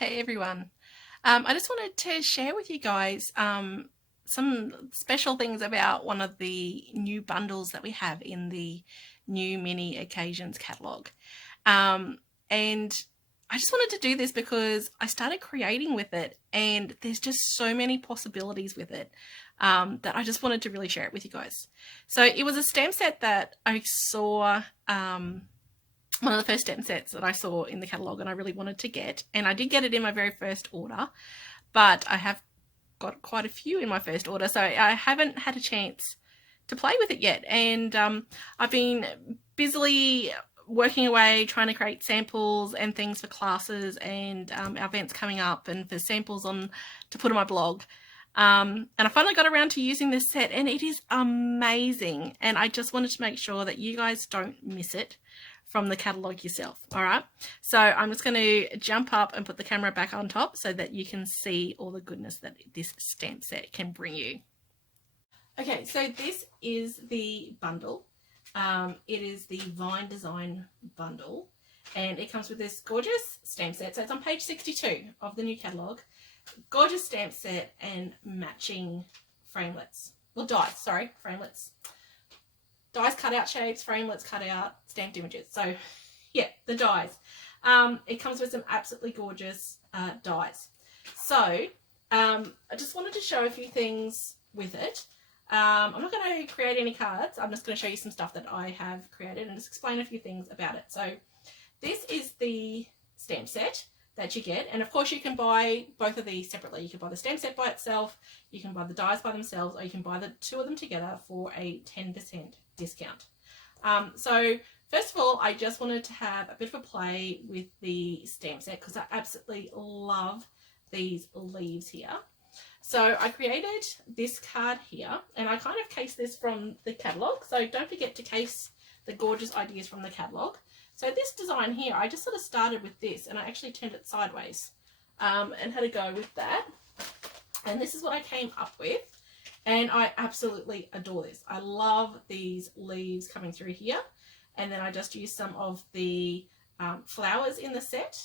Hey everyone. I just wanted to share with you guys some special things about one of the new bundles that we have in the new Mini Occasions catalog. Um, and I just wanted to do this because I started creating with it and there's just so many possibilities with it that I just wanted to really share it with you guys. So it was a stamp set that I saw one of the first stamp sets that I saw in the catalogue and I really wanted to get. And I did get it in my very first order, but I have got quite a few in my first order, so I haven't had a chance to play with it yet. And I've been busily working away trying to create samples and things for classes and our events coming up and for samples on to put on my blog. And I finally got around to using this set and it is amazing. And I just wanted to make sure that you guys don't miss it from the catalogue yourself. All right, so I'm just going to jump up and put the camera back on top so that you can see all the goodness that this stamp set can bring you. Okay, so this is the bundle. It is the Vine Design bundle and it comes with this gorgeous stamp set. So it's on page 62 of the new catalogue. Gorgeous stamp set and matching framelets. Well, dies, sorry, framelets. Dies cut out shapes, framelets cut out stamped images. So yeah, the dies. It comes with some absolutely gorgeous dies. So I just wanted to show a few things with it. I'm not going to create any cards. I'm just going to show you some stuff that I have created and just explain a few things about it. So this is the stamp set that you get, and of course you can buy both of these separately. You can buy the stamp set by itself, you can buy the dies by themselves, or you can buy the two of them together for a 10% discount. So first of all, I just wanted to have a bit of a play with the stamp set because I absolutely love these leaves here. So I created this card here and I kind of cased this from the catalogue, so don't forget to case the gorgeous ideas from the catalogue. So this design here, I just sort of started with this and I actually turned it sideways and had a go with that. And this is what I came up with. And I absolutely adore this. I love these leaves coming through here. And then I just used some of the flowers in the set.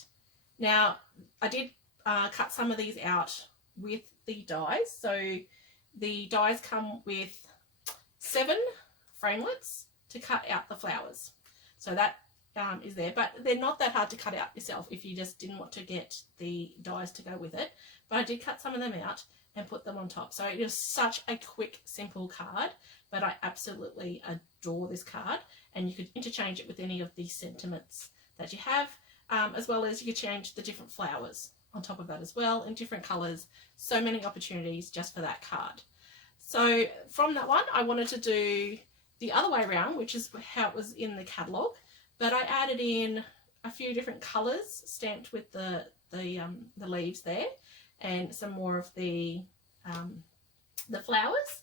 Now, I did cut some of these out with the dies. So the dies come with 7 framelets to cut out the flowers. So that is there, but they're not that hard to cut out yourself if you just didn't want to get the dies to go with it. But I did cut some of them out and put them on top. So it is such a quick, simple card, but I absolutely adore this card. And you could interchange it with any of the sentiments that you have, as well as you could change the different flowers on top of that as well in different colors. So many opportunities just for that card. So from that one, I wanted to do the other way around, which is how it was in the catalogue. But I added in a few different colours stamped with the leaves there, and some more of the flowers.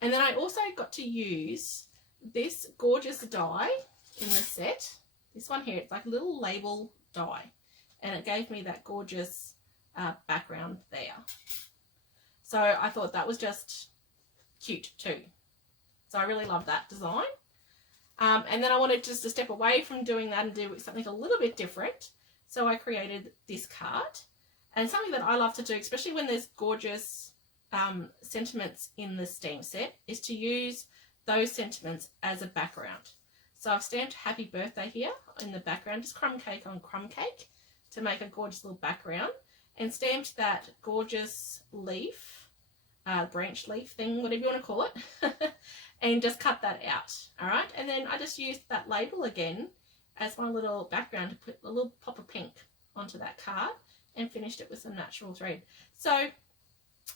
And then I also got to use this gorgeous die in the set. This one here, it's like a little label die, and it gave me that gorgeous background there. So I thought that was just cute too. So I really love that design. And then I wanted just to step away from doing that and do something a little bit different. So I created this card. And something that I love to do, especially when there's gorgeous sentiments in the stamp set, is to use those sentiments as a background. So I've stamped happy birthday here in the background, just crumb cake on crumb cake to make a gorgeous little background, and stamped that gorgeous leaf, branch leaf thing, whatever you want to call it, and just cut that out. All right, and then I just used that label again as my little background to put a little pop of pink onto that card and finished it with some natural thread. So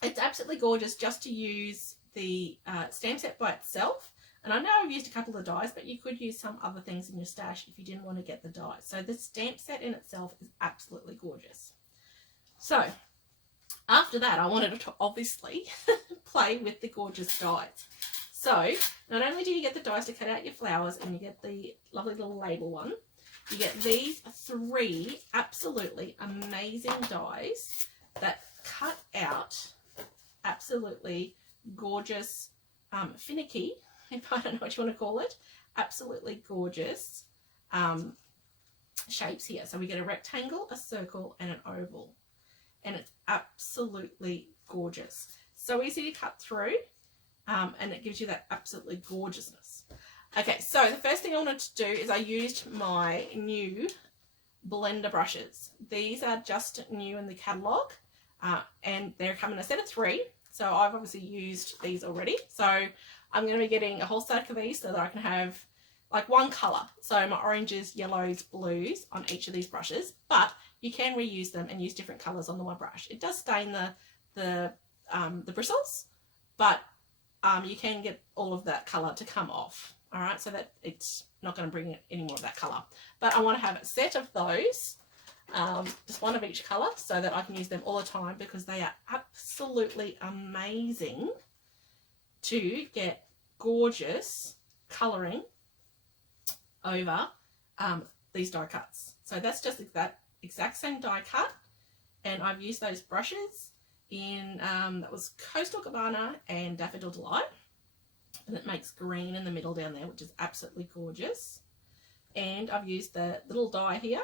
it's absolutely gorgeous just to use the stamp set by itself. And I know I've used a couple of dies, but you could use some other things in your stash if you didn't want to get the dies. So the stamp set in itself is absolutely gorgeous. So after that, I wanted to obviously play with the gorgeous dies. So not only do you get the dies to cut out your flowers and you get the lovely little label one, you get these 3 absolutely amazing dies that cut out absolutely gorgeous, finicky, if I don't know what you want to call it, absolutely gorgeous shapes here. So we get a rectangle, a circle, and an oval. and it's absolutely gorgeous. So easy to cut through, and it gives you that absolutely gorgeousness. Okay, so the first thing I wanted to do is I used my new blender brushes. These are just new in the catalogue, and they're coming in a set of 3. So I've obviously used these already. So I'm going to be getting a whole stack of these so that I can have like one colour. So my oranges, yellows, blues on each of these brushes, but you can reuse them and use different colours on the one brush. It does stain the bristles, but you can get all of that colour to come off. All right, so that it's not going to bring any more of that colour. But I want to have a set of those, just one of each colour, so that I can use them all the time, because they are absolutely amazing to get gorgeous colouring over these die cuts. So that's just that exact same die cut, and I've used those brushes in, that was Coastal Cabana and Daffodil Delight. And it makes green in the middle down there, which is absolutely gorgeous. And I've used the little die here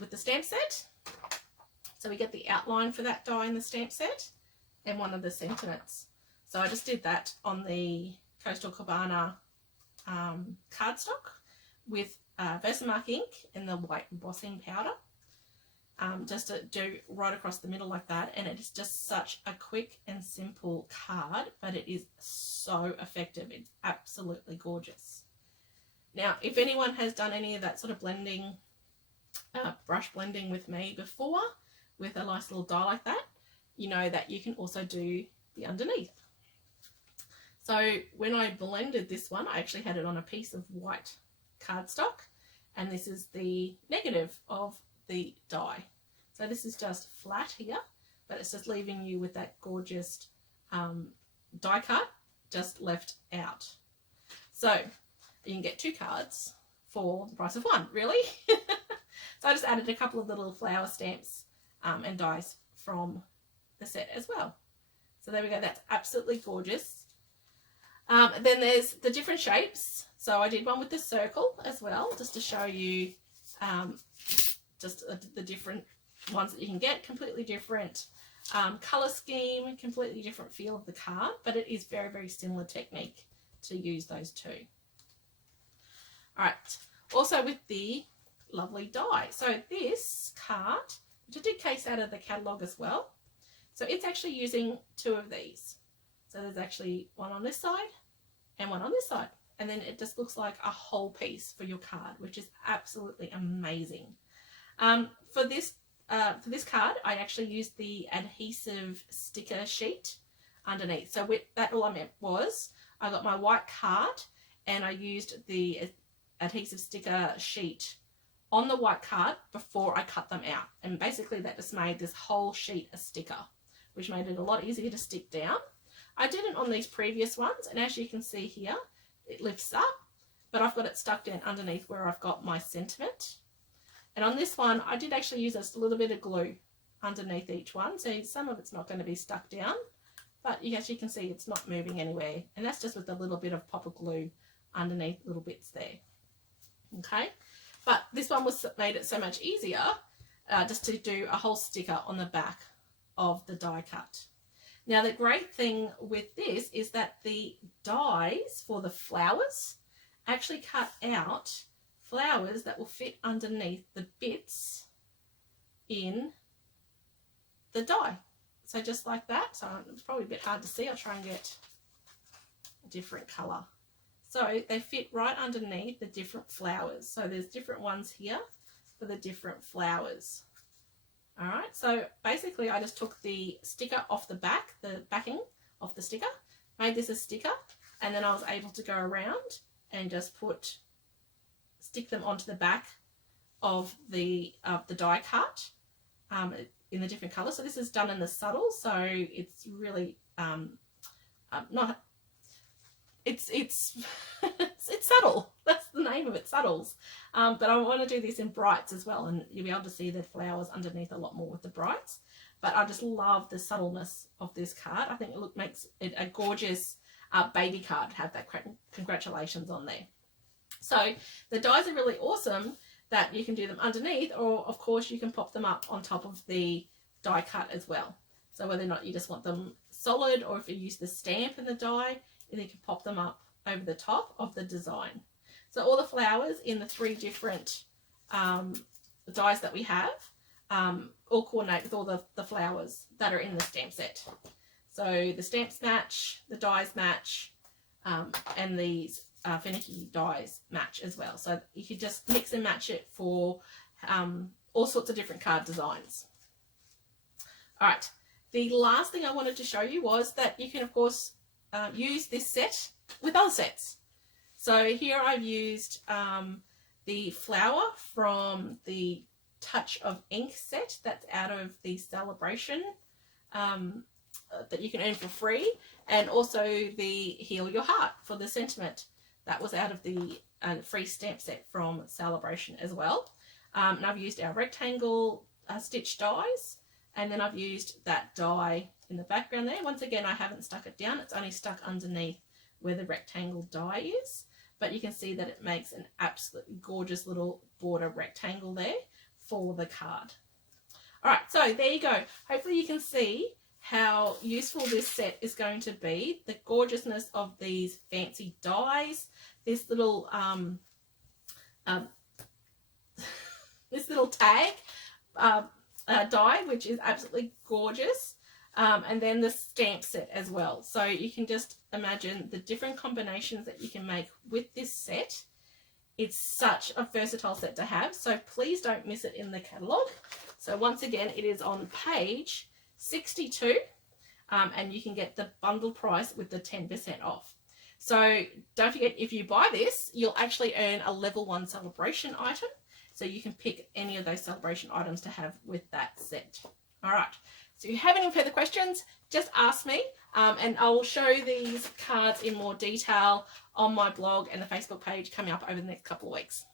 with the stamp set. So we get the outline for that die in the stamp set and one of the sentiments. So I just did that on the Coastal Cabana cardstock with Versamark ink and the white embossing powder. Just to do right across the middle like that, and it is just such a quick and simple card, but it is so effective. It's absolutely gorgeous. Now, if anyone has done any of that sort of blending, brush blending with me before, with a nice little die like that, you know that you can also do the underneath. So when I blended this one, I actually had it on a piece of white cardstock, and this is the negative of the die. So this is just flat here, but it's just leaving you with that gorgeous die cut just left out. So you can get 2 cards for the price of 1, really. So I just added a couple of little flower stamps and dies from the set as well. So there we go, that's absolutely gorgeous. Then there's the different shapes. So I did one with the circle as well, just to show you just the different ones that you can get. Completely different colour scheme, completely different feel of the card, but it is very, very similar technique to use those 2. All right, also with the lovely die. So this card, which I did case out of the catalogue as well, so it's actually using 2 of these. So there's actually one on this side and one on this side, and then it just looks like a whole piece for your card, which is absolutely amazing. For this card, I actually used the adhesive sticker sheet underneath. So with that, all I meant was I got my white card and I used the adhesive sticker sheet on the white card before I cut them out. And basically that just made this whole sheet a sticker, which made it a lot easier to stick down. I did it on these previous ones, and as you can see here, it lifts up, but I've got it stuck down underneath where I've got my sentiment. And on this one, I did actually use a little bit of glue underneath each one. So some of it's not going to be stuck down, but as you can see, it's not moving anywhere. And that's just with a little bit of pop of glue underneath little bits there. Okay, but this one made it so much easier just to do a whole sticker on the back of the die cut. Now, the great thing with this is that the dies for the flowers actually cut out flowers that will fit underneath the bits in the die. So just like that. So it's probably a bit hard to see. I'll try and get a different colour. So they fit right underneath the different flowers. So there's different ones here for the different flowers. All right, so basically I just took the sticker off the back, the backing of the sticker, made this a sticker, and then I was able to go around and just stick them onto the back of the die cut in the different colours. So this is done in the subtle, so it's really not. It's it's subtle. That's the name of it, subtles. But I want to do this in brights as well, and you'll be able to see the flowers underneath a lot more with the brights. But I just love the subtleness of this card. I think it makes it a gorgeous baby card to have that congratulations on there. So the dies are really awesome that you can do them underneath, or of course you can pop them up on top of the die cut as well. So whether or not you just want them solid, or if you use the stamp in the die, then you can pop them up over the top of the design. So all the flowers in the 3 different dies that we have all coordinate with all the flowers that are in the stamp set. So the stamps match, the dies match, and these finicky dies match as well. So you could just mix and match it for all sorts of different card designs. All right, the last thing I wanted to show you was that you can, of course, use this set with other sets. So here I've used the flower from the Touch of Ink set that's out of the Celebration that you can earn for free, and also the Heal Your Heart for the Sentiment that was out of the free stamp set from Celebration as well. And I've used our rectangle stitch dies, and then I've used that die in the background there. Once again, I haven't stuck it down, it's only stuck underneath where the rectangle die is, but you can see that it makes an absolutely gorgeous little border rectangle there for the card. All right, so there you go. Hopefully you can see how useful this set is going to be, the gorgeousness of these fancy dies, this little this little tag die, which is absolutely gorgeous, and then the stamp set as well. So you can just imagine the different combinations that you can make with this set. It's such a versatile set to have, so please don't miss it in the catalogue. So once again, it is on page 62, and you can get the bundle price with the 10% off. So don't forget, if you buy this, you'll actually earn a level 1 celebration item. So you can pick any of those celebration items to have with that set. All right. So if you have any further questions, just ask me, and I will show these cards in more detail on my blog and the Facebook page coming up over the next couple of weeks.